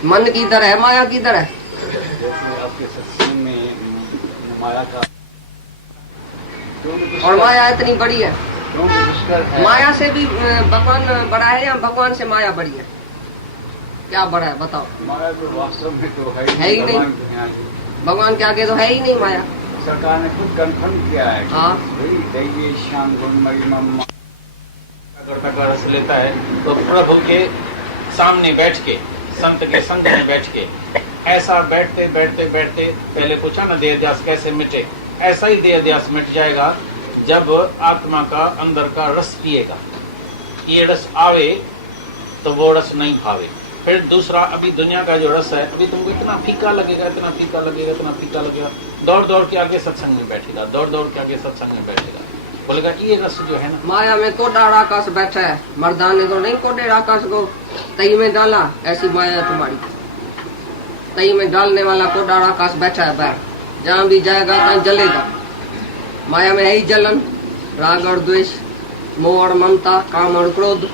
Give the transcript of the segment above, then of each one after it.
मन किधर है, माया किधर है? जैसे आपके सत्संग में माया का और माया इतनी बड़ी है, क्योंकि दुष्कर है। माया से भी भगवान बड़ा है या भगवान से माया बड़ी है? क्या बड़ा है बताओ? माया तो वास्तव में तो है ही नहीं। भगवान के यहाँ भगवान के आगे तो है ही नहीं माया। सरकार ने खुद कंफर्म किया है। हाँ। दैवीय श्याम गुणमयी मम करता का रस लेता है तो प्रभु के सामने बैठ के, संत के संग में बैठ के, ऐसा बैठते बैठते बैठते, पहले पूछा ना देह ध्यास कैसे मिटे, ऐसा ही देह ध्यास मिट जाएगा जब आत्मा का अंदर का रस पिएगा। ये रस आवे तो वो रस नहीं भावे। फिर दूसरा, अभी दुनिया का जो रस है, अभी तुमको इतना फीका लगेगा, इतना फीका लगेगा, इतना फीका लगेगा, दौड़ दौड़ के आगे सत्संग में बैठेगा, दौड़ दौड़ के आगे सत्संग में बैठेगा, बोलेगा ये रस जो है ना। माया में कोडार आकाश बैठा है, मर्दाने तो नहीं कोडेर आकाश को तई में डाला, ऐसी माया तुम्हारी। तई में डालने वाला कोडार आकाश बैठा है बाहर, जहाँ भी जाएगा तहाँ जलेगा। माया में है ही जलन, राग और द्वेष, मोह और ममता, काम और क्रोध।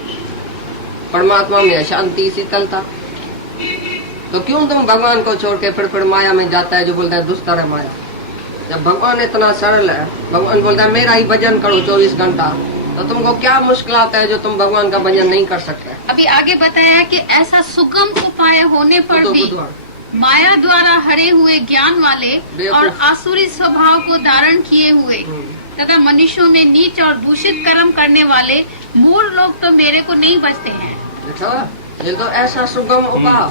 परमात्मा में है शांति, शीतलता। तो क्यों तुम भगवान को छोड़ के फिर माया में जाता है, जो बोलता है दुस्तर है माया। जब भगवान इतना सरल है, भगवान बोलता है मेरा ही भजन करो 24 घंटा, तो तुमको क्या मुश्किल आता है जो तुम भगवान का भजन नहीं कर सकते? अभी आगे बताया कि ऐसा सुगम उपाय होने पर भी माया द्वारा हरे हुए ज्ञान वाले और आसुरी स्वभाव को धारण किए हुए तथा मनुष्यों में नीच और दूषित कर्म करने वाले मूढ़ लोग तो मेरे को नहीं बचते हैं। देखो, ये तो ऐसा सुगम उपाय,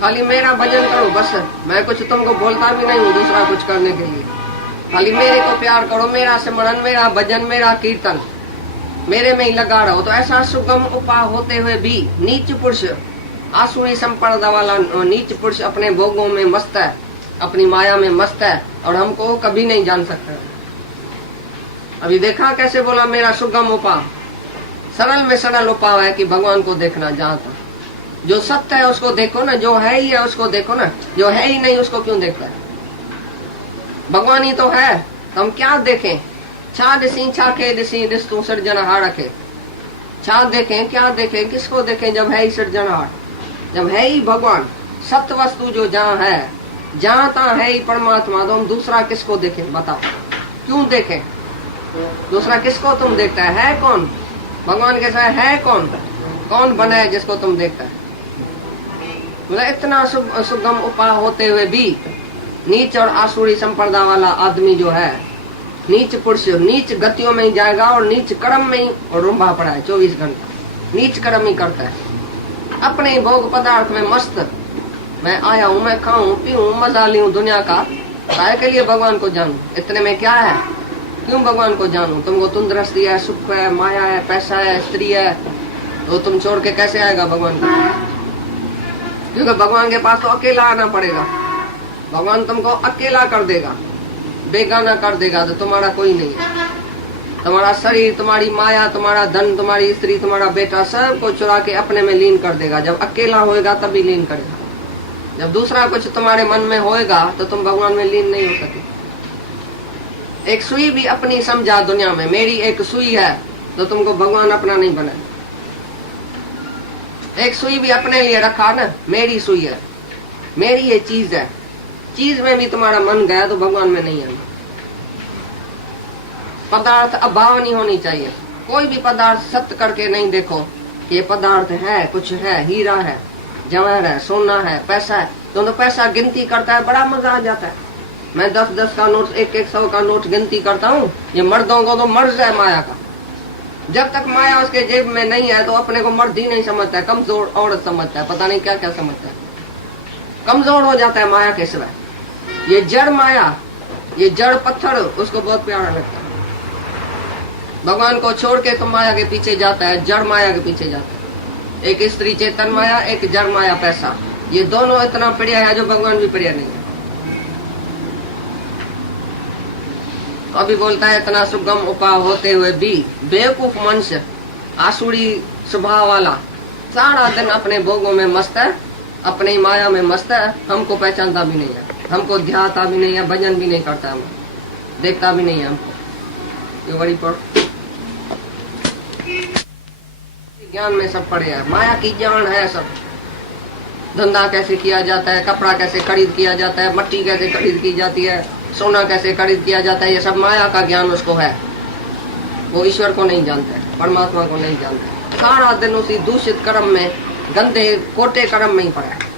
खाली मेरा भजन करो बस, मैं कुछ तुमको बोलता भी नहीं हूँ दूसरा कुछ करने के लिए। खाली मेरे को प्यार करो, मेरा सिमरन, मेरा भजन, मेरा कीर्तन, मेरे में ही लगा रहो। तो ऐसा सुगम उपाय होते हुए भी नीच पुरुष, आसुरी संप्रदा वाला नीच पुरुष अपने भोगों में मस्त है, अपनी माया में मस्त है, और हमको कभी नहीं जान सकता। अभी देखा कैसे बोला मेरा सुगम उपाय? सरल में सरल उपाय है कि भगवान को देखना। जहाँ तक जो सत्य है उसको देखो ना, जो है ही है उसको देखो ना, जो है ही नहीं उसको क्यों देखता है? भगवान ही तो है, तो हम क्या देखें? छा दिसी छाके दिसी दिस्तु सृजनहार रखे, छा देखें क्या देखें, किसको देखें जब है ही सृजनहार, जब है ही भगवान सत्य वस्तु जो जहाँ है, जहाँ तहाँ है ही परमात्मा, तो हम दूसरा किसको देखें? बताओ क्यों देखें? दूसरा किसको तुम देखता है कौन? भगवान के साथ है कौन? कौन बना है जिसको तुम देखता है? मतलब इतना सुगम उपाय होते हुए भी नीच और आसुरी संप्रदा वाला आदमी जो है, नीच पुरुष, नीच गतियों में ही जाएगा और नीच कर्म में ही और रुंबा पड़ा है 24 घंटा, नीच कर्म ही करता है, अपने भोग पदार्थ में मस्त। मैं आया हूँ, मैं खाऊं पीऊं, मजा लूं दुनिया का, काय के लिए भगवान को जानूं? इतने में क्या है? क्यों भगवान को जानूं? तुमको तंदुरुस्ती है, सुख है, माया है, पैसा है, स्त्री है, तो तुम छोड़ के कैसे आएगा भगवान को? क्योंकि भगवान के पास तो अकेला आना पड़ेगा। भगवान तुमको अकेला कर देगा, बेगाना कर देगा, तो तुम्हारा कोई नहीं है। तुम्हारा शरीर, तुम्हारी माया, तुम्हारा धन, तुम्हारी स्त्री, तुम्हारा बेटा, सब को चुरा के अपने में लीन कर देगा। जब अकेला होएगा तभी लीन करेगा। जब दूसरा कुछ तुम्हारे मन में होएगा तो तुम भगवान में लीन नहीं हो सके। एक सुई भी अपनी समझा दुनिया में, मेरी एक सुई है, तो तुमको भगवान अपना नहीं बना। एक सुई भी अपने लिए रखा ना, मेरी सुई है, मेरी ये चीज है, चीज में भी तुम्हारा मन गया तो भगवान में नहीं आना। पदार्थ अभाव नहीं होनी चाहिए। कोई भी पदार्थ सत्य करके नहीं देखो कि ये पदार्थ है, कुछ है, हीरा है, जवाहर है, सोना है, पैसा है, तो पैसा गिनती करता है, बड़ा मजा आ जाता है। मैं 10-10 का नोट, 100 का नोट गिनती करता हूँ। ये मर्दों को तो मर्ज है माया का। जब तक माया उसके जेब में नहीं है तो अपने को मर्द ही नहीं समझता है, कमजोर औरत समझता है, पता नहीं क्या क्या समझता है, कमजोर हो जाता है माया के सिवाय। ये जड़ माया, ये जड़ पत्थर उसको बहुत प्यारा लगता है। भगवान को छोड़ के तो माया के पीछे जाता है, जड़ माया के पीछे जाता है। एक स्त्री चेतन माया, एक जड़ माया पैसा, ये दोनों इतना प्रिय है जो भगवान भी प्रिय नहीं है। तो अभी बोलता है इतना सुगम उपाय होते हुए भी बेवकूफ मनुष्य, आसुरी स्वभाव वाला, सारा दिन अपने भोगों में मस्त है, अपनी माया में मस्त है, हमको पहचानता भी नहीं है, हमको ध्याता भी नहीं है, भजन भी नहीं करता, हम देखता भी नहीं है हमको। ये बड़ी पर ज्ञान में सब पड़े है, माया की ज्ञान है सब। धंधा कैसे किया जाता है, कपड़ा कैसे खरीद किया जाता है, मट्टी कैसे खरीद की जाती है, सोना कैसे खरीद किया जाता है, ये सब माया का ज्ञान उसको है। वो ईश्वर को नहीं जानता है, परमात्मा को नहीं जानता है। सारा दिन उसी दूषित कर्म में, गंदे कोटे कर्म में ही पड़ा है।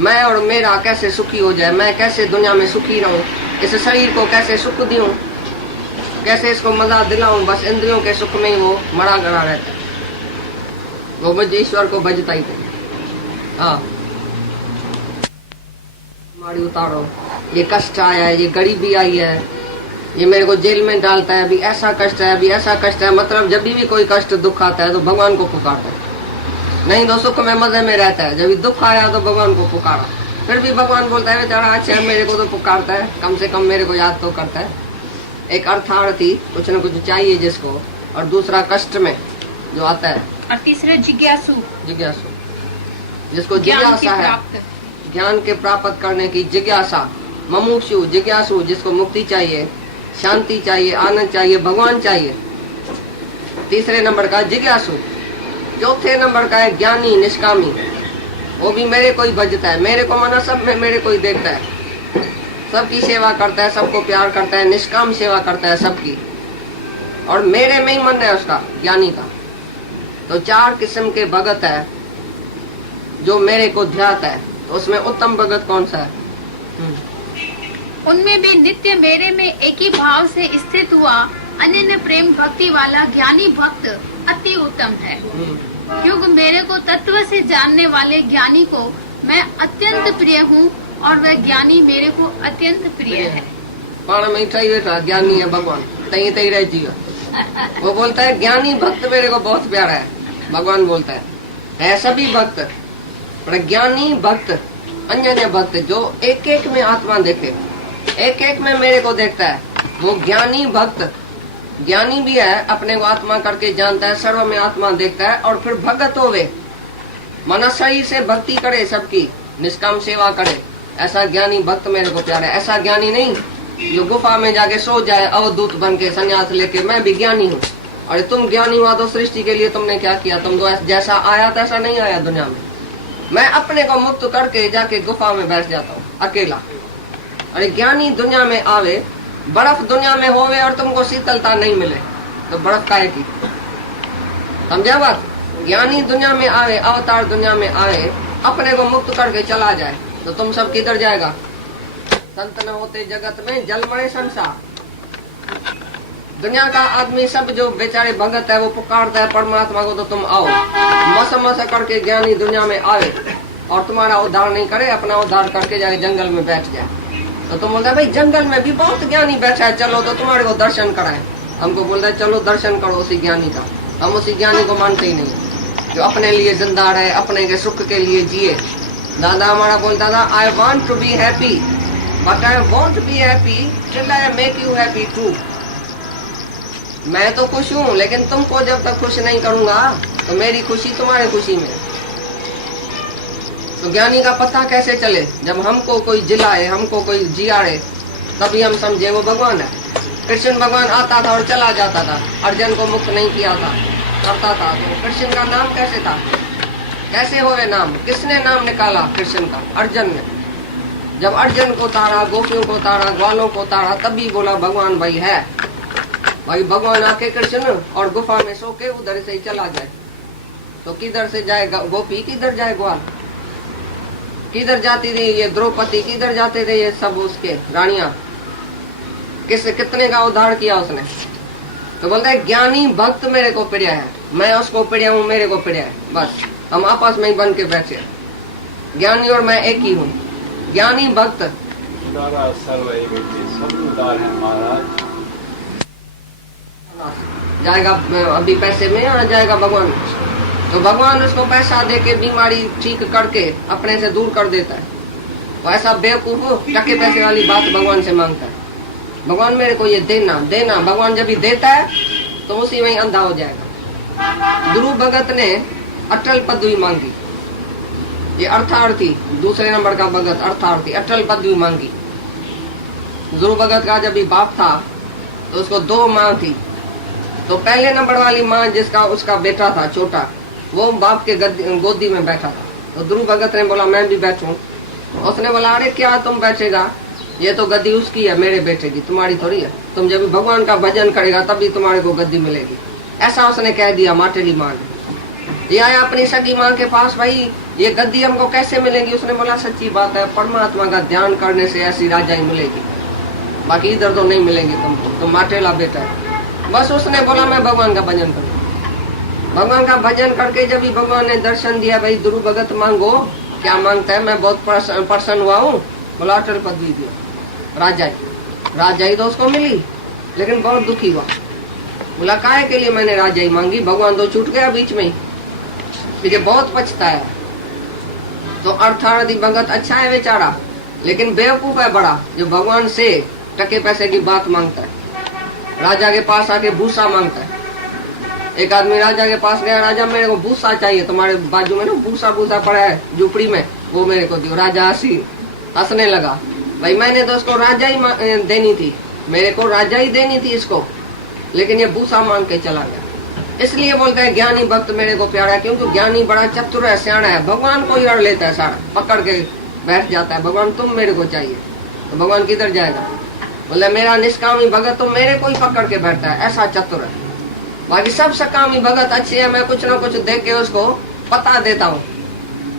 मैं और मेरा कैसे सुखी हो जाए, मैं कैसे दुनिया में सुखी रहूं, इस शरीर को कैसे सुख दूं, कैसे इसको मजा दिलाऊं, बस इंद्रियों के सुख में ही वो मरा गड़ा रहता है। वो मुझे ईश्वर को भजता ही नहीं। हाँ, हमारी उतारो, ये कष्ट आया है, ये गरीबी आई है, ये मेरे को जेल में डालता है, अभी ऐसा कष्ट है, अभी ऐसा कष्ट है। मतलब जब भी कोई कष्ट दुख आता है तो भगवान को पुकारता है, नहीं तो सुख में मजे में रहता है। जब भी दुख आया तो भगवान को पुकारा, फिर भी भगवान बोलता है बेचारा अच्छा मेरे को तो पुकारता है, कम से कम मेरे को याद तो करता है। एक अर्थार्थी कुछ न कुछ चाहिए जिसको, और दूसरा कष्ट में जो आता है, और तीसरे जिज्ञासु, जिज्ञासु जिसको जिज्ञासा है, ज्ञान के प्राप्त करने की जिज्ञासा, ममुक्षु जिज्ञासु जिसको मुक्ति चाहिए, शांति चाहिए, आनंद चाहिए, भगवान चाहिए। तीसरे नंबर का जिज्ञासु। चौथे नंबर का है ज्ञानी निष्कामी, वो भी मेरे को ही भजता है, मेरे को मना सब में मेरे को ही देखता है, सबकी सेवा करता है, सबको प्यार करता है, निष्काम सेवा करता है सबकी, और मेरे में ही मन है उसका, ज्ञानी का। तो 4 किस्म के भगत है जो मेरे को ध्याता है। तो उसमें उत्तम भगत कौन सा है? उनमें भी नित्य मेरे में एक ही भाव से स्थित हुआ अनन्य प्रेम भक्ति वाला ज्ञानी भक्त अति उत्तम है, क्योंकि मेरे को तत्व से जानने वाले ज्ञानी को मैं अत्यंत प्रिय हूँ, और वह ज्ञानी मेरे को अत्यंत प्रिय है। पाण में बैठा ज्ञानी है भगवान, तई तई रह जियो। वो बोलता है ज्ञानी भक्त मेरे को बहुत प्यारा है, भगवान बोलता है सभी भक्त, पर ज्ञानी भक्त, अन्य भक्त जो एक एक में आत्मा देखे, एक एक में मेरे को देखता है, वो ज्ञानी भक्त। ज्ञानी भी है, अपने को आत्मा करके जानता है, सर्व में आत्मा देखता है, और फिर भगत होवे, मन शरीर से भक्ति करे, सबकी निष्काम सेवा करे। ऐसा ज्ञानी भक्त मेरे को प्यारा है। ऐसा ज्ञानी नहीं जो गुफा में जाके सो जाए अवधूत बन के संन्यास लेके मैं भी ज्ञानी हूँ। अरे तुम ज्ञानी हुआ तो सृष्टि के लिए तुमने क्या किया? तुम तो जैसा आया तैसा नहीं आया दुनिया में। मैं अपने को मुक्त करके जाके गुफा में बैठ जाता हूँ अकेला। अरे ज्ञानी दुनिया में आवे, बर्फ दुनिया में होवे और तुमको शीतलता नहीं मिले तो बर्फ काहे की? समझा बात? ज्ञानी दुनिया में आवे, अवतार दुनिया में आवे, अपने को मुक्त करके चला जाए तो तुम सब किधर जाएगा? संत न होते जगत में जल मरे संसार। दुनिया का आदमी सब जो बेचारे भगत है वो पुकारता है परमात्मा को, तो तुम आओ। मस मस करके ज्ञानी दुनिया में आवे और तुम्हारा उद्धार नहीं करे, अपना उद्धार करके जाके जंगल में बैठ जाए तो तुम बोलते भाई जंगल में भी बहुत ज्ञानी बैठा है, चलो तो तुम्हारे को दर्शन कराए। हमको बोलता है चलो दर्शन करो उसी ज्ञानी का। हम उसी ज्ञानी को मानते ही नहीं जो अपने लिए जिंदा रहे, अपने के सुख के लिए जिए। दादा हमारा बोलता था I want to be happy but I want be happy till I make you happy too. मैं तो खुश हूँ लेकिन तुमको जब तक खुश नहीं करूंगा तो मेरी खुशी तुम्हारी खुशी में। तो ज्ञानी का पता कैसे चले? जब हमको कोई जिलाए, हमको कोई जियाड़े, तभी हम समझे वो भगवान है। कृष्ण भगवान आता था और चला जाता था, अर्जुन को मुक्त नहीं किया था, करता था। तो कृष्ण का नाम कैसे था? कैसे हुए नाम? किसने नाम निकाला कृष्ण का? अर्जुन ने। जब अर्जुन को तारा, गोपियों को तारा, ग्वालों को तारा, तभी बोला भगवान भाई है। भाई भगवान आके कृष्ण और गुफा में सो के उधर से ही चला जाए तो किधर से जाए गोपी, किधर जाए ग्वाल? किधर जाती रही ये द्रौपदी? किधर जाते थे ये सब उसके रानियां? कितने का उद्धार किया उसने? तो बोलता है ज्ञानी भक्त मेरे को प्रिय है, मैं उसको प्रिय हूँ, मेरे को प्रिय है। बस हम आपस में ही बन के बैठे, ज्ञानी और मैं एक ही हूँ। ज्ञानी भक्त जाएगा अभी पैसे में, आ जाएगा भगवान। तो भगवान उसको पैसा देके बीमारी ठीक करके अपने से दूर कर देता है। तो ऐसा बेवकूफ टके पैसे वाली बात भगवान से मांगता है। भगवान मेरे को ये देना देना, भगवान जब भी देता है तो उसी में ही अंधा हो जाएगा। ध्रुव भगत ने अटल पदवी मांगी, ये अर्थार्थी दूसरे नंबर का भगत अर्थार्थी अटल पदवी मांगी। ध्रुव भगत का जब भी बाप था तो उसको 2 माँ थी। तो पहले नंबर वाली माँ जिसका उसका बेटा था छोटा, वो बाप के गोदी में बैठा था। तो ध्रुव भगत ने बोला मैं भी बैठूं। उसने बोला अरे क्या तुम बैठेगा, ये तो गद्दी उसकी है, मेरे बेटे की, तुम्हारी थोड़ी है। तुम जब भगवान का भजन करेगा तभी तुम्हारे को गद्दी मिलेगी। ऐसा उसने कह दिया माटेली माँ ने। ये आया अपनी सगी माँ के पास, भाई ये गद्दी हमको कैसे मिलेगी। उसने बोला सच्ची बात है, परमात्मा का ध्यान करने से ऐसी राजाई मिलेगी, बाकी इधर तो नहीं मिलेगी तुमको, तुम माटेला बेटा है। बस उसने बोला मैं भगवान का भजन करूँ। भगवान का भजन करके जब भी भगवान ने दर्शन दिया, भाई ध्रुव भगत मांगो, क्या मांगता है, मैं बहुत प्रसन्न हुआ हूँ। बोला अटल पदवी दियो, राजाई तो उसको मिली, लेकिन बहुत दुखी हुआ। बोला काहे के लिए मैंने राजाई मांगी, भगवान तो छूट गया बीच में ही, मुझे बहुत पछताया। तो अर्थार्थी भगत अच्छा है बेचारा, लेकिन बेवकूफ है बड़ा, जो भगवान से टके पैसे की बात मांगता है। राजा के पास आके भूसा मांगता है। एक आदमी राजा के पास गया, राजा मेरे को भूसा चाहिए, तुम्हारे बाजू में ना भूसा पड़ा है झुपड़ी में, वो मेरे को दियो। राजा हंसने लगा, भाई मैंने तो उसको राजा ही देनी थी, मेरे को राजा ही देनी थी इसको, लेकिन ये भूसा मांग के चला गया। इसलिए बोलते हैं ज्ञानी भक्त मेरे को प्यारा है, क्योंकि ज्ञानी बड़ा चतुर है, सियाना है, भगवान को ही अड़ लेता है सारा, पकड़ के बैठ जाता है। भगवान तुम मेरे को चाहिए, तो भगवान किधर जाएगा। बोले मेरा निष्कामी भगत तो मेरे को ही पकड़ के बैठता है, ऐसा चतुर है। बाकी सब सकामी भगत अच्छे है, मैं कुछ ना कुछ देख के उसको पता देता हूँ,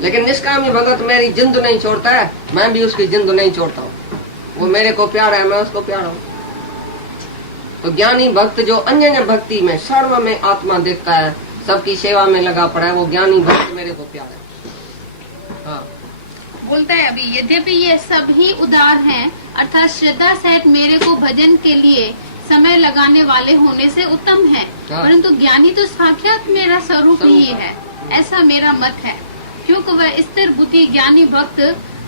लेकिन निष्कामी भगत मेरी जिंद नहीं छोड़ता है, मैं भी उसकी जिंद नहीं छोड़ता हूँ। वो मेरे को प्यारा है, मैं उसको प्यारा हूँ। तो ज्ञानी भक्त जो अन्य भक्ति में सर्व में आत्मा देखता है, सबकी सेवा में लगा पड़ा है, वो ज्ञानी भक्त मेरे को प्यारा है। हाँ बोलता है अभी, यद्यपि ये सभी उदार हैं, अर्थात श्रद्धा सहित मेरे को भजन के लिए समय लगाने वाले होने से उत्तम है, परंतु ज्ञानी तो साक्षात मेरा स्वरूप ही है, ऐसा मेरा मत है, क्योंकि वह स्थिर बुद्धि ज्ञानी भक्त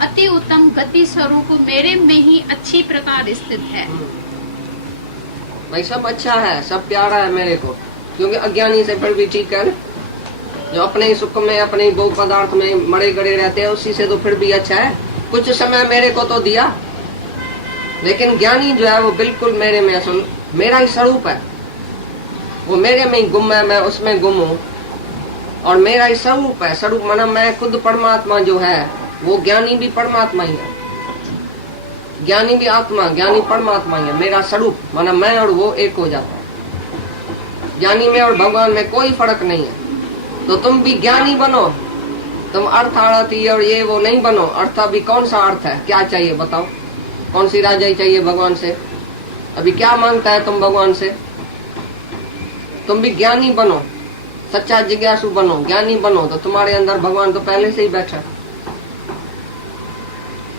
अति उत्तम गति स्वरूप मेरे में ही अच्छी प्रकार स्थित है। भाई सब अच्छा है, सब प्यारा है मेरे को, क्योंकि अज्ञानी से फिर भी ठीक है ना, जो अपने ही सुख में अपने ही भोग पदार्थ में मरे गड़े रहते हैं, उसी से तो फिर भी अच्छा है। कुछ समय मेरे को तो दिया, लेकिन ज्ञानी जो है वो बिल्कुल मेरे में असल मेरा ही स्वरूप है, वो मेरे में ही गुम है, मैं उसमें गुम हूँ, और मेरा ही स्वरूप है। स्वरूप माना मैं खुद परमात्मा जो है, वो ज्ञानी भी परमात्मा ही है, ज्ञानी भी आत्मा, ज्ञानी परमात्मा ही है। मेरा स्वरूप माना मैं और वो एक हो जाता है। ज्ञानी में और भगवान में कोई फर्क नहीं है। तो तुम भी ज्ञानी बनो, तुम अर्थार्थी और ये वो नहीं बनो। अर्थ अभी कौन सा अर्थ है, क्या चाहिए बताओ, कौन सी राजाई चाहिए भगवान से, अभी क्या मांगता है तुम भगवान से। तुम भी ज्ञानी बनो, सच्चा जिज्ञासु बनो, ज्ञानी बनो, तो तुम्हारे अंदर भगवान तो पहले से ही बैठा है।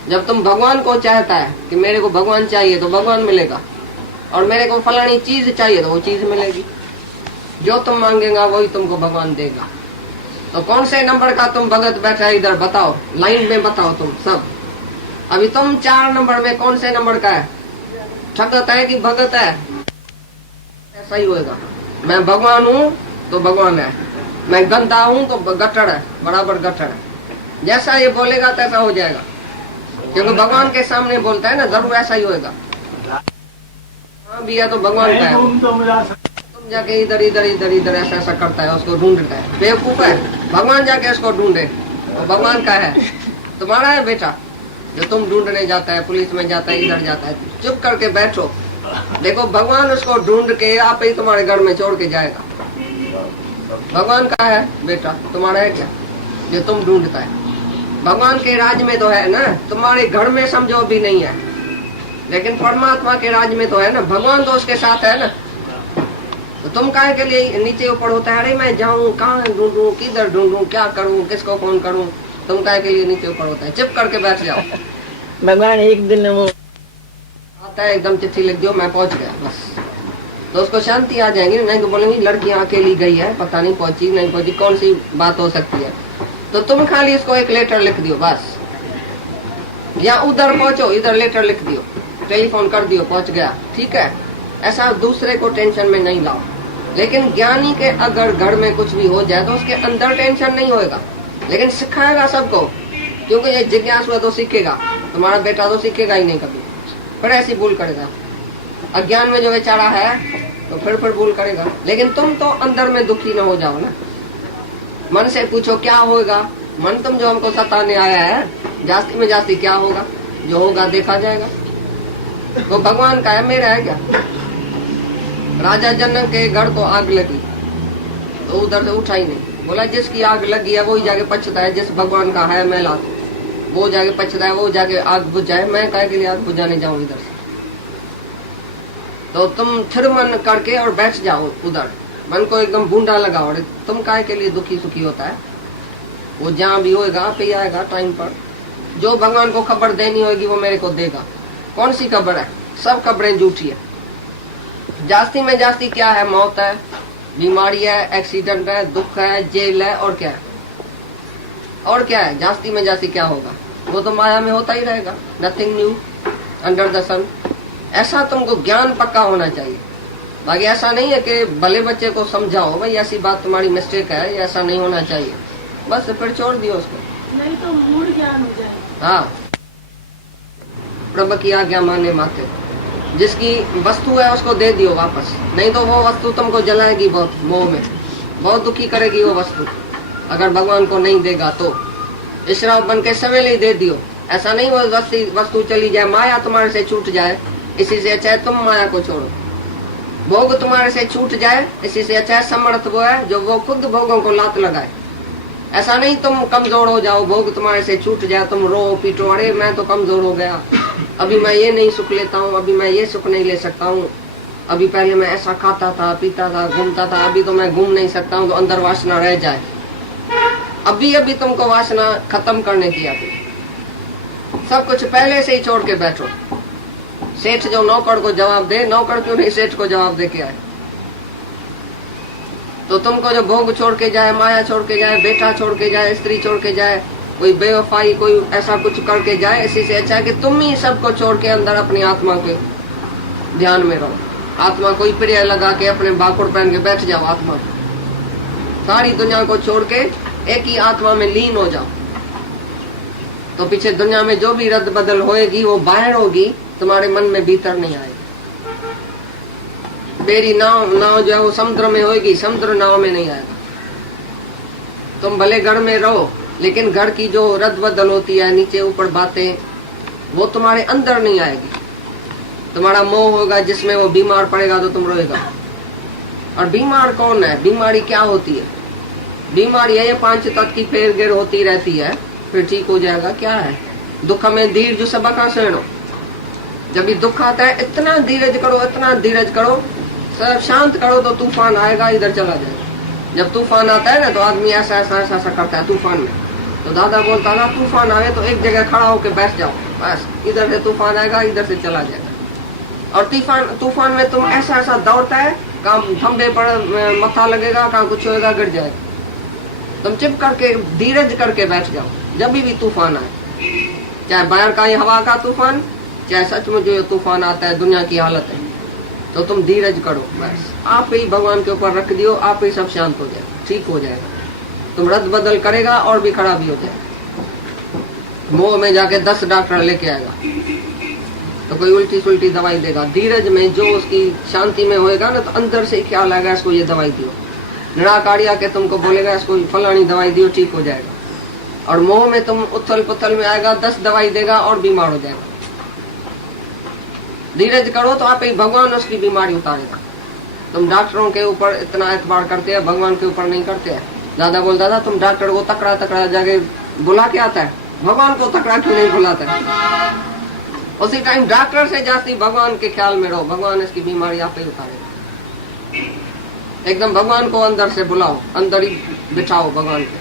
जब तुम भगवान को चाहता है कि मेरे को भगवान चाहिए, तो भगवान मिलेगा, और मेरे को फलानी चीज चाहिए तो वो चीज मिलेगी। जो तुम मांगेगा वही तुमको भगवान देगा। तो कौन से नंबर का तुम भगत बैठा है इधर बताओ, लाइन में बताओ तुम सब। अभी तुम 4 नंबर में कौन से नंबर का है, ठगत है कि भगत है। ऐसा ही होगा, मैं भगवान हूँ तो भगवान है, मैं गंदा हूँ तो गट्टड़ है, बराबर गट्टड़ है। जैसा ये बोलेगा तैसा हो जाएगा, क्योंकि भगवान के सामने बोलता है ना, जरूर ऐसा ही होगा। हाँ भी है तो भगवान का है, तुम जाके इधर इधर इधर इधर ऐसा ऐसा करता है, उसको ढूंढता है, बेवकूफ है। भगवान जाके उसको ढूंढे, तो भगवान का है, तुम्हारा है बेटा, जो तुम ढूंढने जाता है, पुलिस में जाता है, इधर जाता है। चुप करके बैठो, देखो भगवान उसको ढूंढ के आप ही तुम्हारे घर में छोड़ के जाएगा। भगवान का है बेटा, तुम्हारा है क्या जो तुम ढूंढता है। भगवान के राज में तो है ना, तुम्हारे घर में समझो भी नहीं है, लेकिन परमात्मा के राज में तो है ना, भगवान तो उसके साथ है ना। तो तुम काहे के लिए नीचे ऊपर होता है, अरे मैं जाऊं कहाँ ढूंढूं, किधर ढूंढूं, क्या करूं, किसको फोन करूं, तुम काहे के लिए नीचे ऊपर होता है। चुप करके बैठ जाओ। भगवान एक दिन वो आता है, एकदम चिट्ठी लिख दो, मैं पहुंच गया, बस, तो उसको शांति आ जाएंगी। नहीं तो बोलेंगी लड़कियां अकेली गई है, पता नहीं पहुंची नहीं पहुंची, कौन सी बात हो सकती है। तो तुम खाली इसको एक लेटर लिख दियो बस, या उधर पहुंचो, इधर लेटर लिख दियो, टेलीफोन कर दियो, पहुंच गया, ठीक है। ऐसा दूसरे को टेंशन में नहीं लाओ। लेकिन ज्ञानी के अगर घर में कुछ भी हो जाए तो उसके अंदर टेंशन नहीं होएगा, लेकिन सिखाएगा सबको, क्योंकि ये जिज्ञासु तो सीखेगा, तुम्हारा बेटा तो सीखेगा ही नहीं कभी, फिर ऐसी भूल करेगा। अज्ञान में जो बेचारा है तो फिर भूल करेगा। लेकिन तुम तो अंदर में दुखी न हो जाओ ना, मन से पूछो क्या होगा, मन तुम जो हमको सताने आया है, जास्ती में जास्ती क्या होगा, जो होगा देखा जाएगा। वो भगवान का है, मेरा है क्या? राजा जनक के घर को आग लगी तो उधर से उठा ही नहीं, बोला जिसकी आग लगी है वही जाके पछता है, जिस भगवान का है मैं ला वो जाके पछता है, वो जाके आग बुझाए, मैं काहे के लिए आग बुझाने जाऊं इधर से। तो तुम थिर मन करके और बैठ जाओ उधर, मन को एकदम बूंदा लगाओ, तुम काहे के लिए दुखी सुखी होता है, वो जहाँ भी होएगा पे आएगा टाइम पर। जो भगवान को खबर देनी होगी वो मेरे को देगा। कौन सी खबर है? सब खबरें झूठी है। जास्ती में जास्ती क्या है? मौत है, बीमारी है, एक्सीडेंट है, दुख है, जेल है, और क्या है? और क्या है? जास्ती में जास्ती क्या होगा? वो तो माया में होता ही रहेगा। नथिंग न्यू अंडर द सन। ऐसा तुमको ज्ञान पक्का होना चाहिए। बाकी ऐसा नहीं है कि भले बच्चे को समझाओ भाई ऐसी बात तुम्हारी मिस्टेक है, ऐसा नहीं होना चाहिए, बस फिर छोड़ दियो उसको, नहीं तो मूड ज्ञान हो जाए। हाँ, प्रभु की आज्ञा माने माते। जिसकी वस्तु है उसको दे दियो वापस, नहीं तो वो वस्तु तुमको जलाएगी बहुत, मोह में बहुत दुखी करेगी वो वस्तु। अगर भगवान को नहीं देगा तो इशराफ बन के सवेले ही दे दियो। ऐसा नहीं वो वस्तु चली जाए, माया तुम्हारे से छूट जाए, इसी से अच्छा है तुम माया को छोड़ो। भोग तुम्हारे से छूट जाए, इसी से अच्छा है समर्थ वो है जो वो खुद भोगों को लात लगाए। ऐसा नहीं तुम कमजोर हो जाओ, भोग तुम्हारे से छूट जाए, तुम रो पीटो, अरे मैं तो कमजोर हो गया, अभी मैं ये नहीं सुख लेता हूँ, अभी मैं ये सुख नहीं ले सकता हूँ, अभी पहले मैं ऐसा खाता था, पीता था, घूमता था, अभी तो मैं घूम नहीं सकता हूँ, तो अंदर वासना रह जाए। अभी अभी तुमको वासना खत्म करने की आती, सब कुछ पहले से ही छोड़ के बैठो। सेठ जो नौकर को जवाब दे, नौकर क्यों नहीं सेठ को जवाब दे के आए? तो तुमको जो भोग छोड़ के जाए, माया छोड़ के जाए, बेटा छोड़ के जाए, स्त्री छोड़ के जाए, कोई बेवफाई, कोई ऐसा कुछ करके जाए, इसी से अच्छा है कि तुम ही सबको छोड़ के अंदर अपनी आत्मा के ध्यान में रहो। आत्मा कोई प्रिय लगा के अपने बाकुड़ पहन के बैठ जाओ, आत्मा सारी दुनिया को छोड़ के एक ही आत्मा में लीन हो जाओ। तो पीछे दुनिया में जो भी रद्द बदल होएगी वो बाहर होगी, तुम्हारे मन में भीतर नहीं आएगी। मेरी नाव जो है वो समुद्र में होगी, समुद्र नाव में नहीं आएगा। तुम भले घर में रहो, लेकिन घर की जो रद्द बदल होती है, नीचे ऊपर बातें, वो तुम्हारे अंदर नहीं आएगी। तुम्हारा मोह होगा जिसमें वो बीमार पड़ेगा तो तुम रोएगा। और बीमार कौन है? बीमारी क्या होती है? बीमारी है ये 5 तत्व की फेर गिर होती रहती है, फिर ठीक हो जाएगा। क्या है? दुख में धीरज सबका सहनो। जब भी दुख आता है इतना धीरज करो, इतना धीरज करो, सब शांत करो, तो तूफान आएगा, इधर चला जाएगा। जब तूफान आता है ना तो आदमी ऐसा ऐसा ऐसा ऐसा करता है तूफान में। तो दादा बोलता था तूफान आए तो एक जगह खड़ा होकर बैठ जाओ, बस इधर से तूफान आएगा, इधर से चला जाएगा। और तूफान में तुम ऐसा ऐसा दौड़ता है, कहाँ खंबे पर मथा लगेगा, कहाँ कुछ होगा, गिर जाएगा। तुम चुप करके धीरज करके बैठ जाओ। जब भी तूफान आए, चाहे बाहर का हवा का तूफान, चाहे सचमुच जो तूफान आता है दुनिया की हालत है, तो तुम धीरज करो, बस आप ही भगवान के ऊपर रख दियो, आप ही सब शांत हो जाए, ठीक हो जाएगा। तुम रद्द बदल करेगा और भी खराबी हो जाएगा। मोह में जाके 10 डॉक्टर लेके आएगा तो कोई उल्टी सुल्टी दवाई देगा। धीरज में जो उसकी शांति में होएगा ना, तो अंदर से ख्याल आएगा इसको ये दवाई दियो। निराकारी आके तुमको बोलेगा इसको फलानी दवाई दियो, ठीक हो जाएगा। और मोह में तुम उथल पुथल में आएगा, 10 दवाई देगा और बीमार हो जाएगा। धीरज करो तो आप ही भगवान उसकी बीमारी उतारेगा। तुम डॉक्टरों के ऊपर इतना एतबार करते हैं, भगवान के ऊपर नहीं करते हैं। दादा बोलता था तुम डॉक्टर को तकड़ा तकड़ा जाके बुला के आता है, भगवान को तकड़ा क्यों नहीं बुलाता है? उसी टाइम डॉक्टर से जास्ती भगवान के ख्याल में रहो, भगवान इसकी बीमारी आप ही उतारेगा। एकदम भगवान को अंदर से बुलाओ, अंदर ही बिठाओ भगवान के।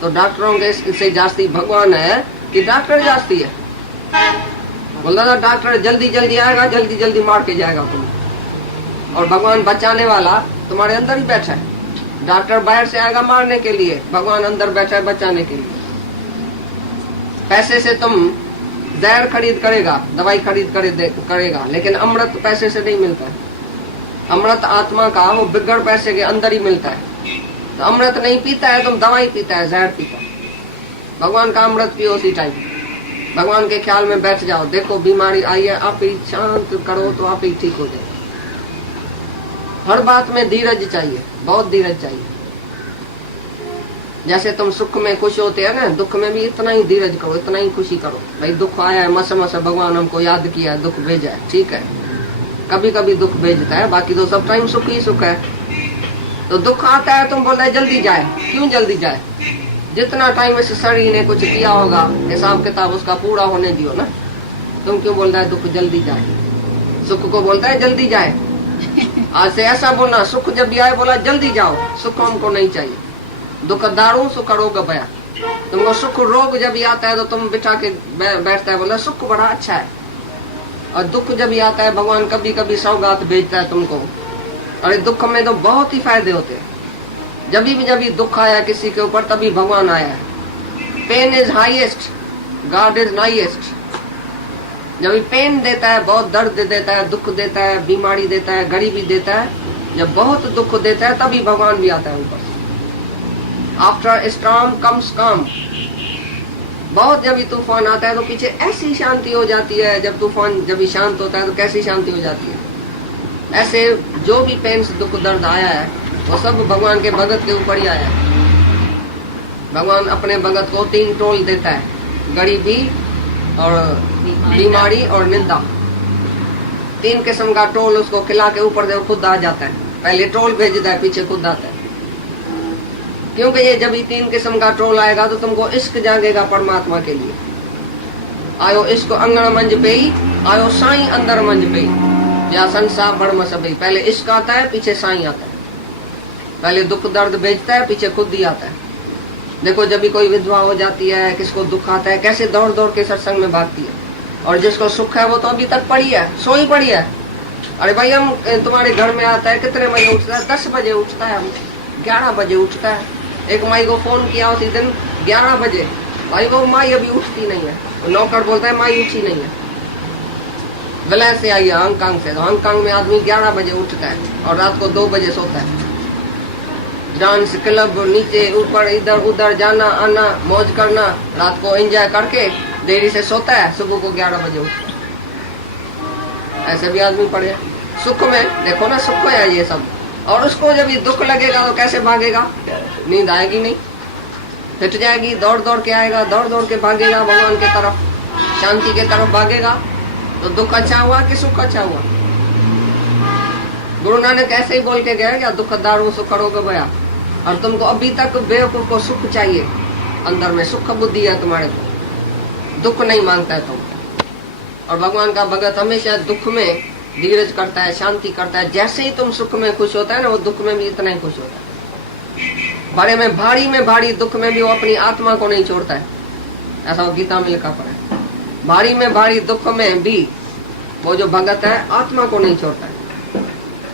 तो डॉक्टरों के से जास्ती भगवान है कि डॉक्टर जास्ती है? बोलता था डॉक्टर जल्दी जल्दी आएगा, जल्दी जल्दी मार के जाएगा तुम्हें, और भगवान बचाने वाला तुम्हारे अंदर ही बैठा है। डॉक्टर बाहर से आएगा मारने के लिए, भगवान अंदर बैठा है बचाने के लिए। पैसे से तुम जहर खरीद करेगा, दवाई खरीद करेगा, लेकिन अमृत पैसे से नहीं मिलता है। अमृत आत्मा का वो बिगड़ पैसे के अंदर ही मिलता है। तो अमृत नहीं पीता है, तुम दवाई पीता है, जहर पीता है। भगवान का अमृत पियो उसी टाइम, भगवान के ख्याल में बैठ जाओ। देखो बीमारी आई है, आप ही शांत करो तो आप ही ठीक हो जाए। हर बात में धीरज चाहिए, बहुत धीरज चाहिए। जैसे तुम सुख में खुश होते हैं ना, दुख में भी इतना ही धीरज करो, इतना ही खुशी करो। भाई दुख आया है, मस भगवान हमको याद किया है, दुख भेजा है, ठीक है, कभी कभी दुख भेजता है, बाकी तो सब टाइम सुख ही सुख है। तो दुख आता है, तुम बोल रहे जल्दी जाए, क्यों जल्दी जाए? जितना टाइम इस शरीर ने कुछ किया होगा, हिसाब किताब उसका पूरा होने दियो ना। तुम क्यों बोल रहा है दुख जल्दी जाए? सुख को बोलता है जल्दी जाए। आज से ऐसा बोलना, सुख जब भी आए बोला जल्दी जाओ, सुख हमको नहीं चाहिए। दुख दारू सुख रोग भया। तुमको सुख रोग जब भी आता है तो तुम बिठा के बैठता है, बोला सुख बड़ा अच्छा है। और दुख जब भी आता है, भगवान कभी कभी सौगात भेजता है तुमको। अरे दुख में तो बहुत ही फायदे होते हैं। जब भी दुख आया किसी के ऊपर, तभी भगवान आया है। Pain is highest, God is nicest. जब भी पेन देता है, बहुत दर्द देता है, दुख देता है, बीमारी देता है, गरीबी देता है, जब बहुत दुख देता है तभी भगवान भी आता है ऊपर। आफ्टर स्टॉर्म कम्स काम। बहुत जब भी तूफान आता है तो पीछे ऐसी शांति हो जाती है। जब तूफान जब भी शांत होता है तो कैसी शांति हो जाती है। ऐसे जो भी पेन दुख दर्द आया है वो सब भगवान के भगत के ऊपर ही आया है। भगवान अपने भगत को 3 टोल देता है, गरीबी और बीमारी और निंदा। 3 किस्म का टोल उसको खिला के ऊपर से खुद आ जाता है। पहले टोल भेजता है, पीछे खुद आता है। क्योंकि ये जब 3 किस्म का टोल आएगा तो तुमको इश्क जागेगा परमात्मा के लिए। आयो इश्क अंगण मंज पे, आयो साईं अंदर मंज पे, या संसार बड़ सबई। पहले इश्क आता है, पीछे साईं आता है। पहले दुख दर्द भेजता है, पीछे खुद ही आता है। देखो जब भी कोई विधवा हो जाती है, किसको दुख आता है, कैसे दौड़ दौड़ के सत्संग में भागती है। और जिसको सुख है वो तो अभी तक पड़ी है, सोई पड़ी है। अरे भाई हम तुम्हारे घर में आता है, कितने बजे उठता है? 10 बजे उठता है, 11 बजे उठता है। एक माई को फोन किया उसी दिन 11 बजे, भाई को माई अभी उठती नहीं है। नौकर बोलता है माई उठी नहीं है। विलय से आई है, हांगकांग से। तो हांगकांग में आदमी 11 बजे उठता है और रात को 2 बजे सोता है। डांस क्लब, नीचे ऊपर इधर उधर जाना आना, मौज करना, रात को एंजॉय करके देरी से सोता है, सुबह को 11 बजे उठता है। ऐसे भी आदमी पड़े सुख में। देखो ना सुख है ये सब। और उसको जब ये दुख लगेगा तो कैसे भागेगा? नींद आएगी नहीं, हिट जाएगी, दौड़ दौड़ के आएगा, दौड़ दौड़ के भागेगा भगवान के तरफ, शांति के तरफ भागेगा। तो दुख अच्छा हुआ कि सुख अच्छा हुआ? गुरु नानक ऐसे ही बोल के गया, क्या दुख दारू सुख रोग भया। और तुमको अभी तक बेवकूफ को सुख चाहिए, अंदर में सुख बुद्धि है तुम्हारे को, दुख नहीं मांगता है तुम। और भगवान का भगत हमेशा दुख में धीरज करता है, शांति करता है। जैसे ही तुम सुख में खुश होता है ना, वो दुख में भी इतना ही खुश होता है। बड़े में भारी दुख में भी वो अपनी आत्मा को नहीं छोड़ता है। ऐसा वो गीता में लिखा पड़ा है। भारी में भारी दुख में भी वो जो भगत है आत्मा को नहीं छोड़ता है,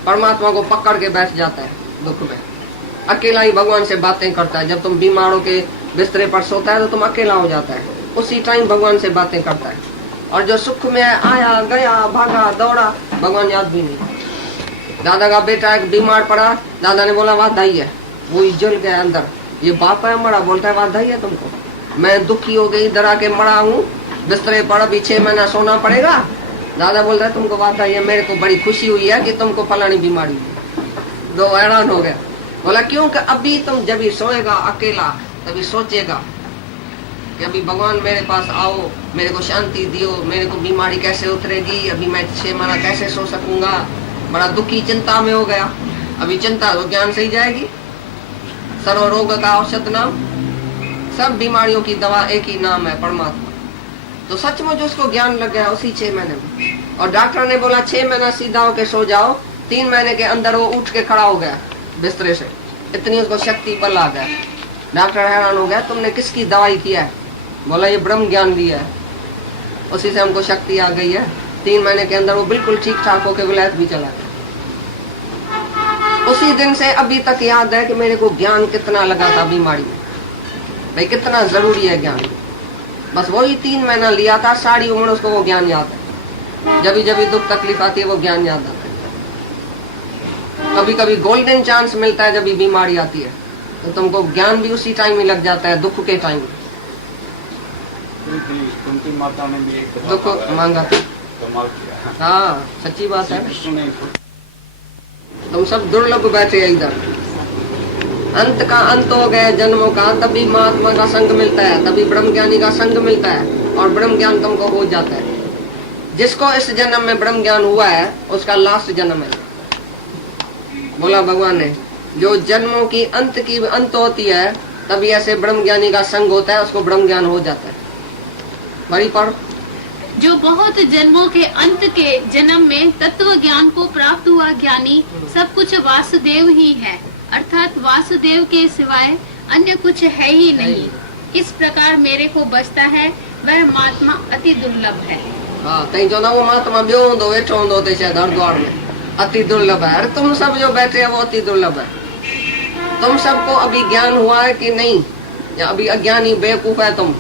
परमात्मा को पकड़ के बैठ जाता है दुख में। अकेला ही भगवान से बातें करता है। जब तुम बीमारों के बिस्तरे पर सोता है तो तुम अकेला हो जाता है, उसी टाइम भगवान से बातें करता है। और जो सुख में आया गया भागा दौड़ा, भगवान याद भी नहीं। दादा का बेटा एक बीमार पड़ा, दादा ने बोला वाधाई है, वो जल गया अंदर। ये बाप है मरा, बोलता है वाधाई है तुमको। मैं दुखी हो गई, डरा के मरा हूँ, बिस्तरे पर अभी 6 महीना सोना पड़ेगा। दादा बोल रहा है तुमको वाधाई है, मेरे को बड़ी खुशी हुई है कि तुमको फलानी बीमारी हुई। दो हैरान हो गया। बोला क्यों? कि अभी तुम जब भी सोएगा अकेला तभी सोचेगा कि अभी भगवान मेरे पास आओ, मेरे को शांति दियो, मेरे को बीमारी कैसे उतरेगी, अभी मैं 6 महीना कैसे सो सकूंगा। बड़ा दुखी चिंता में हो गया। अभी चिंता तो ज्ञान से ही जाएगी। सर्व रोग का औषध नाम, सब बीमारियों की दवा एक ही नाम है, परमात्मा। तो सचमुच उसको ज्ञान लग गया उसी 6 महीने में। और डॉक्टर ने बोला 6 महीना सीधा होके सो जाओ। 3 महीने के अंदर वो उठ के खड़ा हो गया बिस्तरे से, इतनी उसको शक्ति बल आ गया। डॉक्टर हैरान हो गया, तुमने किसकी दवाई किया है? बोला ये ब्रह्म ज्ञान दिया है, उसी से हमको शक्ति आ गई है। 3 महीने के अंदर वो बिल्कुल ठीक ठाक होकर विलायत भी चला गया। उसी दिन से अभी तक याद है कि मेरे को ज्ञान कितना लगा था बीमारी में, भाई कितना जरूरी है ज्ञान। बस वही 3 महीना लिया था, सारी उम्र उसको वो ज्ञान याद है। जब भी दुख तकलीफ आती है वो ज्ञान याद आता है। कभी कभी गोल्डन चांस मिलता है जब भी बीमारी आती है, तो तुमको ज्ञान भी उसी टाइम में लग जाता है, दुख के टाइम में। कुंती माता ने भी एक दुख मांगा था, कमाल किया। हाँ सच्ची बात है। कृष्ण ने तुम सब दुर्लभ बैठे इधर, अंत का अंत हो गया जन्मों का, तभी महात्मा का संग मिलता है, तभी ब्रह्म ज्ञानी का संग मिलता है और ब्रह्म ज्ञान तुमको हो जाता है। जिसको इस जन्म में ब्रह्म ज्ञान हुआ है उसका लास्ट जन्म है, बोला भगवान ने। जो जन्मों की अंत होती है तभी ऐसे ब्रह्म ज्ञानी का संग होता है, उसको ब्रह्म ज्ञान हो जाता है। बड़ी पढ़। जो बहुत जन्मों के अंत के जन्म में तत्व ज्ञान को प्राप्त हुआ ज्ञानी सब कुछ वासुदेव ही है, अर्थात वासुदेव के सिवाय अन्य कुछ है ही नहीं। इस प्रकार मेरे को बचता है वह महात्मा अति दुर्लभ है। हाँ, तई जो ना वो महात्मा ब्यो होंदो बैठो होंदो ते शायद हरिद्वार में, अति दुर्लभ है। अरे तुम सब जो बैठे हैं वो अति दुर्लभ है। तुम सबको अभी ज्ञान हुआ है कि नहीं, या अभी अज्ञानी बेवकूफ है तुम?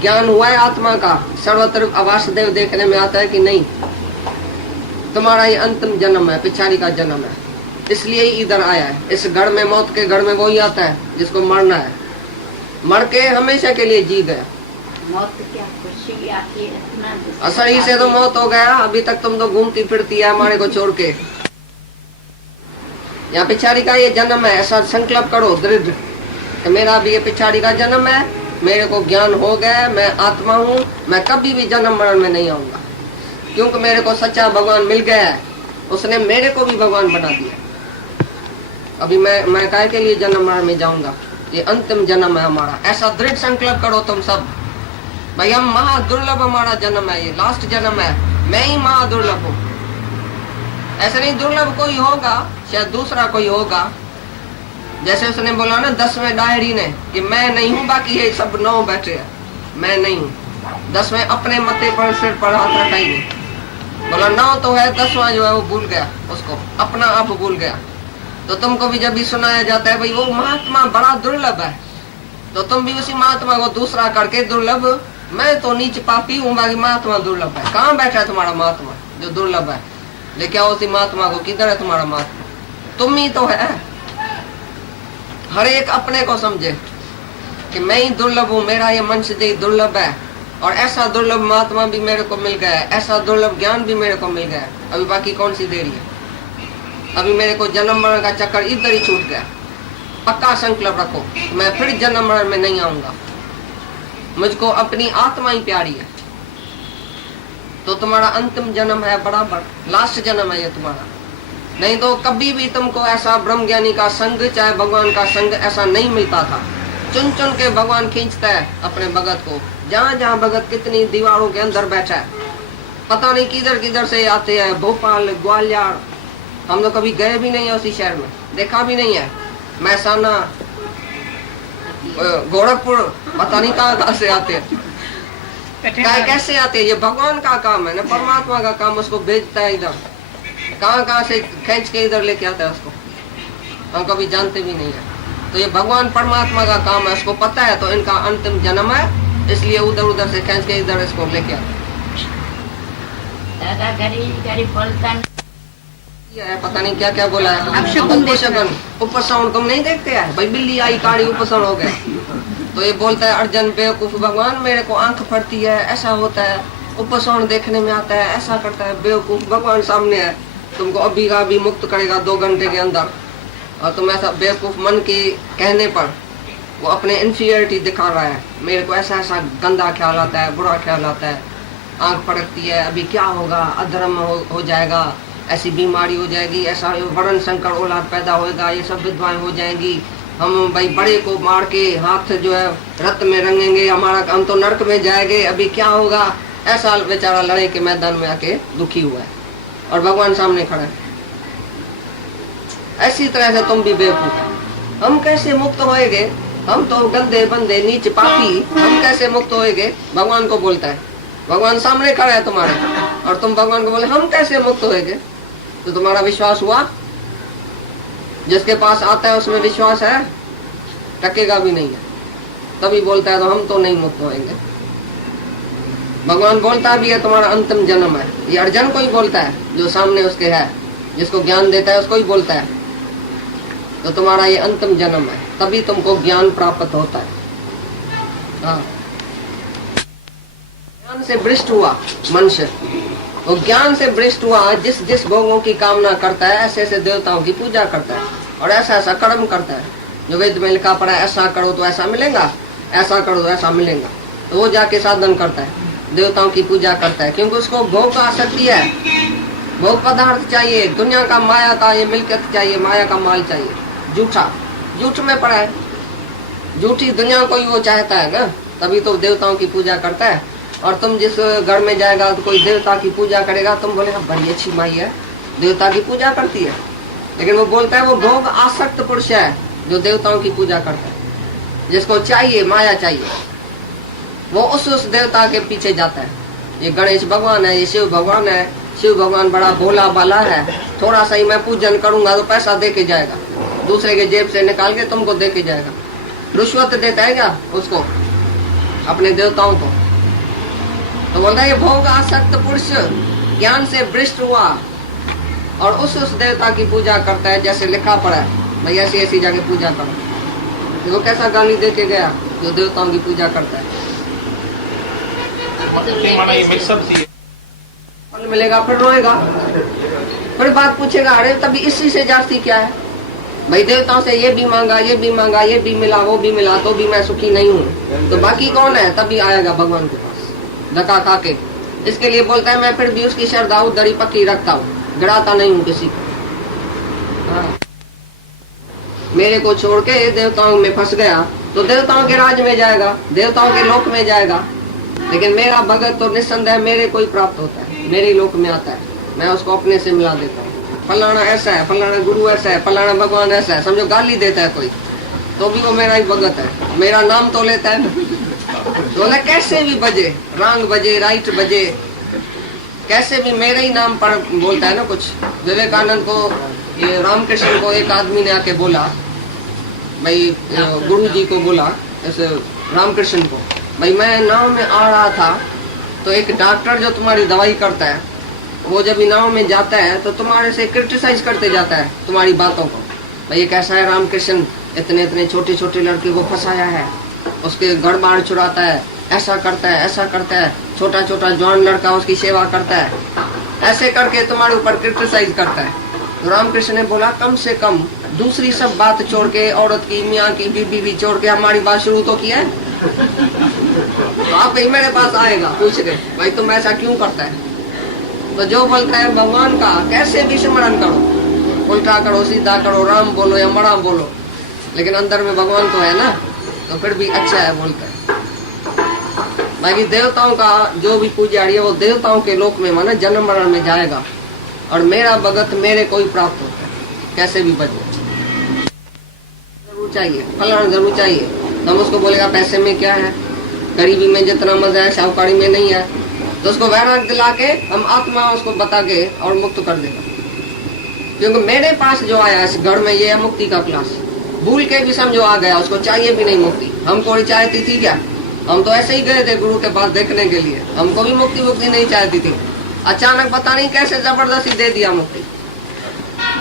ज्ञान हुआ है आत्मा का, सर्वत्र वासुदेव देखने में आता है कि नहीं? तुम्हारा ये अंतिम जन्म है, पिछाड़ी का जन्म है, इसलिए ही इधर आया है। इस घर में, मौत के घर में वही आता है जिसको मरना है, मर के हमेशा के लिए जी गया। मौत क्या खुशी आती है इतना असली से तो मौत हो गया, अभी तक तुम तो घूमती फिरती है हमारे को छोड़ के। यहाँ पिछाड़ी का ये जन्म है, ऐसा संकल्प करो दृढ़ कि मेरा भी ये पिछाड़ी का जन्म है, मेरे को ज्ञान हो गया, मैं आत्मा हूँ, मैं कभी भी जन्म मरण में नहीं आऊंगा, क्योंकि मेरे को सच्चा भगवान मिल गया है, उसने मेरे को भी भगवान बना दिया। अभी मैं काय के लिए जन्म मरण में जाऊंगा, ये अंतिम जन्म है हमारा। ऐसा दृढ़ संकल्प करो तुम सब, भाई हम महादुर्लभ, हमारा जन्म है, ये लास्ट जन्म है, मैं ही महादुर्लभ हूँ। ऐसा नहीं दुर्लभ कोई होगा, शायद दूसरा कोई होगा। जैसे उसने बोला ना 10वें डायरी ने कि मैं नहीं हूँ, बाकी ये सब 9 बैठे हैं, मैं नहीं हूँ। 10वें अपने मते पर सिर पर हाथ रखा ही नहीं, बोला 9 तो है, 10वां जो है वो भूल गया, उसको अपना आप भूल गया। तो तुमको भी जब भी सुनाया जाता है भाई वो महात्मा बड़ा दुर्लभ है, तो तुम भी उसी महात्मा को दूसरा करके दुर्लभ, मैं तो नीच पापी हूँ, बाकी महात्मा दुर्लभ है। कहाँ बैठा है तुम्हारा महात्मा जो दुर्लभ है? लेके आओ उसी महात्मा को। किधर है तुम्हारा महात्मा? तुम ही तो है। हर एक अपने को समझे कि मैं ही दुर्लभ हूँ, मेरा ये मनुष्य दुर्लभ है, और ऐसा दुर्लभ महात्मा भी मेरे को मिल गया है, ऐसा दुर्लभ ज्ञान भी मेरे को मिल गया है। अभी बाकी कौन सी देरी है? अभी मेरे को जन्म मरण का चक्कर इधर ही छूट गया। पक्का संकल्प रखो, मैं फिर जन्म मरण में नहीं आऊंगा, मुझको अपनी आत्मा ही प्यारी है। तो तुम्हारा अंतिम जन्म है, बराबर लास्ट जन्म है ये तुम्हारा। नहीं तो कभी भी तुमको ऐसा ब्रह्म ज्ञानी का संग, चाहे भगवान का संग, ऐसा नहीं मिलता था। चुन चुन के भगवान खींचता है अपने भगत को। जहाँ जहाँ भगत कितनी दीवारों के अंदर बैठा है, पता नहीं किधर किधर से आते हैं, भोपाल, ग्वालियर, हम लोग कभी गए भी नहीं है उसी शहर में, देखा भी नहीं है। महसाना, गोरखपुर, पता नहीं कहाँ कहाँ से आते हैं, कैसे आते हैं। ये भगवान का काम है ना, परमात्मा का काम, उसको भेजता है इधर, कहाँ कहाँ से खींच के इधर लेके आता है उसको, हम कभी जानते भी नहीं है। तो ये भगवान परमात्मा का काम है, उसको पता है, तो इनका अंतिम जन्म है, इसलिए उधर उधर से खींच के इधर इसको लेके आते दादा गरीब बोलता है। पता नहीं क्या क्या बोला है। उपशगन, उपसवन तुम नहीं देखते है भाई, बिल्ली आई काड़ी उपसवन हो गया। तो ये बोलता है अर्जुन बेवकूफ, भगवान मेरे को आंख फटती है, ऐसा होता है, उपसवन देखने में आता है, ऐसा करता है, बेवकूफ। भगवान सामने है, तुमको अभी का अभी मुक्त करेगा 2 घंटे के अंदर, और तुम ऐसा बेवकूफ मन के कहने पर वो अपने इंफीरियरिटी दिखा रहा है। मेरे को ऐसा ऐसा गंदा ख्याल आता है, बुरा ख्याल आता है, आंख फटकती है, अभी क्या होगा, अधर्म हो जाएगा, ऐसी बीमारी हो जाएगी, ऐसा वर्ण संकर औलाद पैदा होएगा, ये सब विधवाएं हो जाएंगी, हम भाई बड़े को मार के हाथ जो है रक्त में रंगेंगे, हमारा हम तो नरक में जाएंगे, अभी क्या होगा। ऐसा बेचारा लड़ाई के मैदान में आके दुखी हुआ है और भगवान सामने खड़ा है। ऐसी तरह से तुम भी बेवकूफ, हम कैसे मुक्त होएंगे, हम तो गंदे बंदे नीच पापी, हम कैसे मुक्त होएंगे? भगवान को बोलता है, भगवान सामने खड़ा है तुम्हारे, और तुम भगवान को बोले हम कैसे मुक्त होएंगे? तो तुम्हारा विश्वास हुआ? जिसके पास आता है उसमें विश्वास है, टकेगा भी नहीं है, तभी बोलता है तो हम तो नहीं मुक्त होएंगे। भगवान बोलता भी है तुम्हारा अंतिम जन्म है, ये अर्जुन को ही बोलता है जो सामने उसके है, जिसको ज्ञान देता है उसको ही बोलता है। तो तुम्हारा ये अंतिम जन्म है, तभी तुमको ज्ञान प्राप्त होता है। हाँ, ज्ञान से भ्रष्ट हुआ मनुष्य, वो ज्ञान से भ्रष्ट हुआ, जिस जिस भोगों की कामना करता है, ऐसे ऐसे देवताओं की पूजा करता है और ऐसा ऐसा कर्म करता है, जो वेद में लिखा पड़ा है ऐसा करो तो ऐसा मिलेगा, ऐसा करो तो ऐसा मिलेगा, तो वो जाके साधन करता है, देवताओं की पूजा करता है, क्योंकि उसको भोग का आसक्ति है, भोग पदार्थ चाहिए, दुनिया का माया का ये मिल्कियत चाहिए, माया का माल चाहिए, झूठा, झूठ में पड़ा है, झूठी दुनिया को ही वो चाहता है ना, तभी तो देवताओं की पूजा करता है। और तुम जिस घर में जाएगा तो कोई देवता की पूजा करेगा, तुम बोले हाँ बड़ी अच्छी माई है, देवता की पूजा करती है, लेकिन वो बोलता है वो भोग आसक्त पुरुष है जो देवताओं की पूजा करता है, जिसको चाहिए माया चाहिए, वो उस देवता के पीछे जाता है। ये गणेश भगवान है, ये शिव भगवान है, शिव भगवान बड़ा भोला भाला है, थोड़ा सा ही मैं पूजन करूंगा तो पैसा दे के जाएगा, दूसरे के जेब से निकाल के तुमको दे के जाएगा। रुश्वत देता है क्या उसको, अपने देवताओं को? तो बोलता है ये भोग आसक्त पुरुष ज्ञान से भ्रष्ट हुआ और उस देवता की पूजा करता है, जैसे लिखा पड़ा है भाई ऐसी ऐसी जाके पूजा करो। देखो कैसा गाली दे के गया जो देवताओं की पूजा करता है। फल मिलेगा फिर रोएगा, फिर बात पूछेगा अरे तभी इसी से जास्ती क्या है भाई, देवताओं से ये भी मांगा, ये भी मांगा, ये भी मिला, वो भी मिला, तो भी मैं सुखी नहीं हूँ, तो बाकी कौन है? तभी आएगा भगवान के पास धक्का खा के। इसके लिए बोलता है मैं फिर भी उसकी श्रद्धा दरी पक्की रखता हूँ, गिराता नहीं हूँ किसी को। हाँ। मेरे को छोड़ के देवताओं में फंस गया तो देवताओं के राज में जाएगा, देवताओं के लोक में जाएगा, लेकिन मेरा भगत तो निस्संदेह मेरे को ही प्राप्त होता है, मेरे लोक में आता है, मैं उसको अपने से मिला देता हूँ। फलाना ऐसा है, फलाना गुरु ऐसा है, फलाना भगवान ऐसा है, समझो गाली देता है कोई तो भी वो मेरा ही भगत है, मेरा नाम तो लेता है तो कैसे भी बजे, रंग बजे, राइट बजे, कैसे भी मेरे ही नाम पर बोलता है ना कुछ। विवेकानंद को, ये रामकृष्ण को एक आदमी ने आके बोला भाई, गुरु जी को बोला ऐसे रामकृष्ण को, भाई मैं नाव में आ रहा था तो एक डॉक्टर जो तुम्हारी दवाई करता है वो जब नाव में जाता है तो तुम्हारे से क्रिटिसाइज करते जाता है तुम्हारी बातों को, भाई ये कैसा है रामकृष्ण, इतने इतने छोटे छोटे लड़के को फंसाया है, उसके घर बार छुड़ाता है, ऐसा करता है, ऐसा करता है, छोटा छोटा जवान लड़का उसकी सेवा करता है, ऐसे करके तुम्हारे ऊपर क्रिटिसाइज करता है। तो रामकृष्ण ने बोला कम से कम दूसरी सब बात छोड़ के, औरत की, मियाँ की, बीबी भी छोड़ के हमारी बात शुरू तो किया है। तो आप ही मेरे पास आएगा पूछ के भाई तुम ऐसा क्यों करता है? तो जो बोलता है भगवान का कैसे भी स्मरण करो, उल्टा करो, सीधा करो, राम बोलो या मरा बोलो, लेकिन अंदर में भगवान तो है ना, तो फिर भी अच्छा है बोलता है। बाकी देवताओं का जो भी पुजारी है वो देवताओं के लोक में माना जन्म मरण में जाएगा, और मेरा भगत मेरे को ही प्राप्त होता है, कैसे भी बचे। जरूर चाहिए, फलाना जरूर चाहिए, तो हम उसको बोलेगा पैसे में क्या है, गरीबी में जितना मजा है शाहूकारी में नहीं है, तो उसको वैराग दिला के हम आत्मा उसको बता के और मुक्त कर देगा। क्योंकि मेरे पास जो आया इस घर में ये है मुक्ति का क्लास, भूल के भी समझो आ गया, उसको चाहिए भी नहीं मुक्ति, हमको ही चाहती थी क्या? हम तो ऐसे ही गए थे गुरु के पास देखने के लिए, हमको भी मुक्ति नहीं चाहती थी, अचानक पता नहीं कैसे जबरदस्ती दे दिया मुक्ति,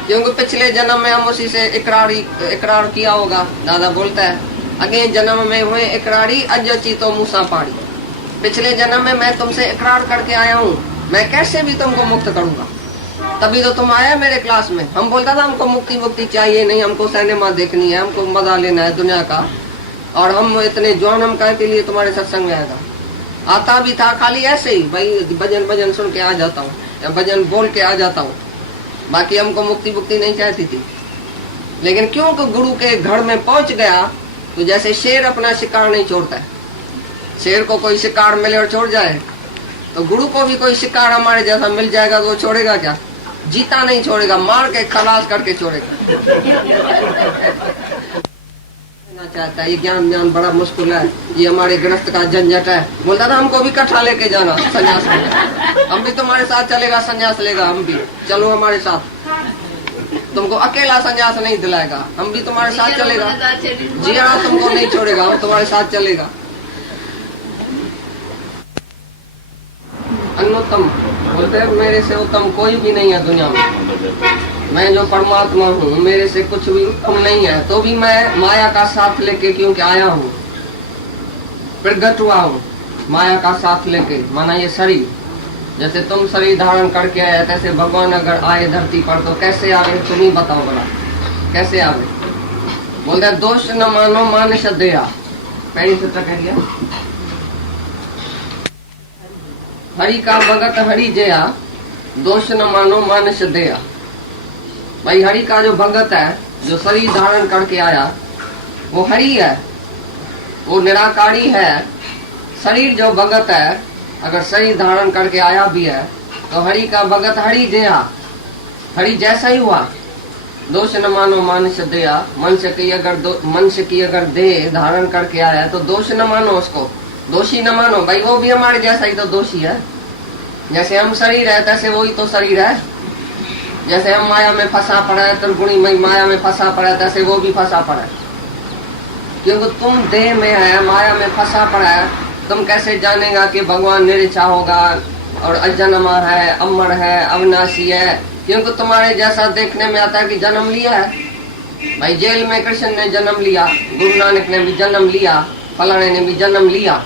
क्योंकि पिछले जन्म में हम उसी से इकरार किया होगा। दादा बोलता है अगे जन्म में हुए इकरारी अजची तो मूसा पाड़ी, पिछले जन्म में मैं तुमसे इकरार करके आया हूँ, मैं कैसे भी तुमको मुक्त करूंगा, तभी तो तुम आया मेरे क्लास में। हम बोलता था हमको मुक्ति चाहिए नहीं, हमको सिनेमा देखनी है, हमको मजा लेना है दुनिया का, और हम इतने जवान हम कहे के लिए तुम्हारे सत्संग में आएगा। आता भी था खाली ऐसे ही भाई, भजन सुन के आ जाता हूँ या भजन बोल के आ जाता हूँ, बाकी हमको मुक्ति नहीं चाहती थी। लेकिन क्योंकि गुरु के घर में पहुंच गया तो जैसे शेर अपना शिकार नहीं छोड़ता है, शेर को कोई शिकार मिले और छोड़ जाए, तो गुरु को भी कोई शिकार हमारे जैसा मिल जाएगा तो वो छोड़ेगा क्या? जीता नहीं छोड़ेगा, मार के खलास करके छोड़ेगा। चाहता है ये ज्ञान बड़ा मुश्किल है, ये हमारे गृहस्थ का झंझट है। बोलता था हमको भी कट्ठा लेके जाना संन्यास में, हम भी तुम्हारे साथ चलेगा, संन्यास लेगा, हम भी चलो हमारे साथ, तुमको अकेला संन्यास नहीं दिलाएगा, हम भी तुम्हारे साथ चलेगा, जिया तुमको नहीं छोड़ेगा, हम तुम्हारे साथ चलेगा। अन्नोत्तम बोलते हैं मेरे से उत्तम कोई भी नहीं है दुनिया में, मैं जो परमात्मा हूँ मेरे से कुछ भी उत्तम नहीं है, तो भी मैं माया का साथ लेके क्योंकि आया हूँ, प्रगट हुआ हूँ माया का साथ लेके। माना ये शरीर, जैसे तुम शरीर धारण करके आया, तैसे भगवान अगर आए धरती पर तो कैसे आवे, तुम ही बताओ भला कैसे आवे? बोलते दोष न मानो मान श्रद्धया। पहली सूत्र कह दिया, हरि का भगत हरि जया, दोष न मानो मान श्रद्धया। भाई हरि का जो भगत है, जो शरीर धारण करके आया, वो हरि है, वो निराकारी है। शरीर जो भगत है, अगर शरीर धारण करके आया भी है, तो हरि का भगत हरि जया, हरि जैसा ही हुआ। दोष न मानो मान श्रद्धया, मनुष्य की अगर देह धारण करके आया है तो दोष न मानो, उसको दोषी न मानो। भाई वो भी हमारे जैसा ही तो दोषी है। जैसे हम शरीर है तैसे वही तो शरीर है। जैसे हम माया में फंसा पड़ा है, त्रिगुणी माया में फंसा पड़ा है, तैसे वो भी फंसा पड़ा है। क्योंकि तुम देह में है, माया में फंसा पड़ा है, तुम कैसे जानेगा कि भगवान निरिचा होगा और अजन्मा है, अमर है, अविनाशी है? क्योंकि तुम्हारे जैसा देखने में आता है कि जन्म लिया है। भाई जेल में कृष्ण ने जन्म लिया, गुरु नानक ने भी जन्म लिया, फलाने ने भी जन्म लिया।